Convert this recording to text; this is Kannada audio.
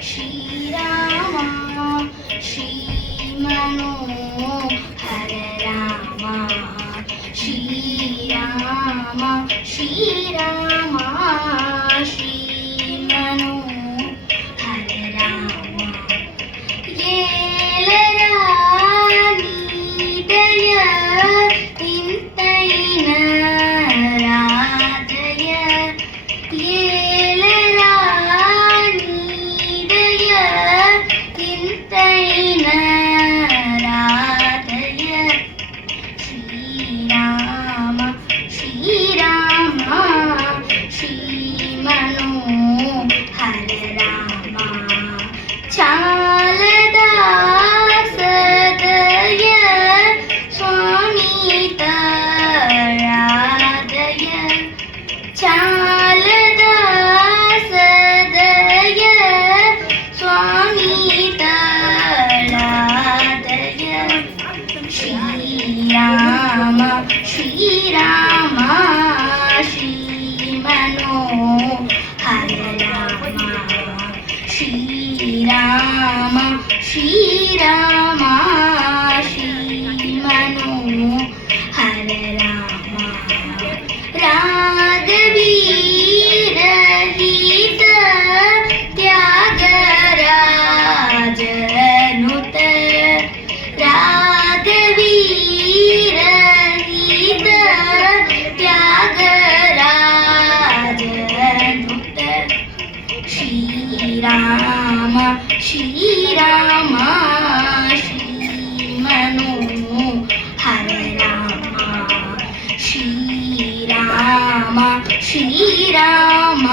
ಶ್ರೀರಾಮ ಶ್ರೀಮನೋಹರ ರಾಮ ಶ್ರೀರಾಮ ಶ್ರೀರಾಮ ಶ್ರೀಮನೋಹರ ರಾಮ ಏಲರಾನಿದಯ ಇಂತೈನ ರಾಧಯ ಏಲರಾನಿದಯ ಇಂತೈನ ರಾಧಯ ಶ್ರೀರಾಮ ಶ್ರೀರಾಮ ಶ್ರೀಮನೋಹರ ರಾಮ ಚಾಲದಾಸದಯ ಸ್ವಾಮಿ ತರಾದಯ ಚಾಲದಾಸದಯ ಸ್ವಾಮಿ ತರಾದಯ ಶ್ರೀರಾಮ ಶ್ರೀರಾಮ ಶ್ರೀಮನೋಹರ ರಾಮ ಶ್ರೀರಾಮ ಶ್ರೀರಾಮ ಶ್ರೀಮನೋಹರ ರಾಮ ರಾಘವೀರಹಿತ ತ್ಯಾಗರಾಜನುತ ರಾಘವೀರಹಿತ ತ್ಯಾಗರಾಜನುತ ಶ್ರೀರಾಮ ಶ್ರೀರಾಮ ಶ್ರೀಮನೋಹರ ರಾಮ ಶ್ರೀರಾಮ ಶ್ರೀರಾಮ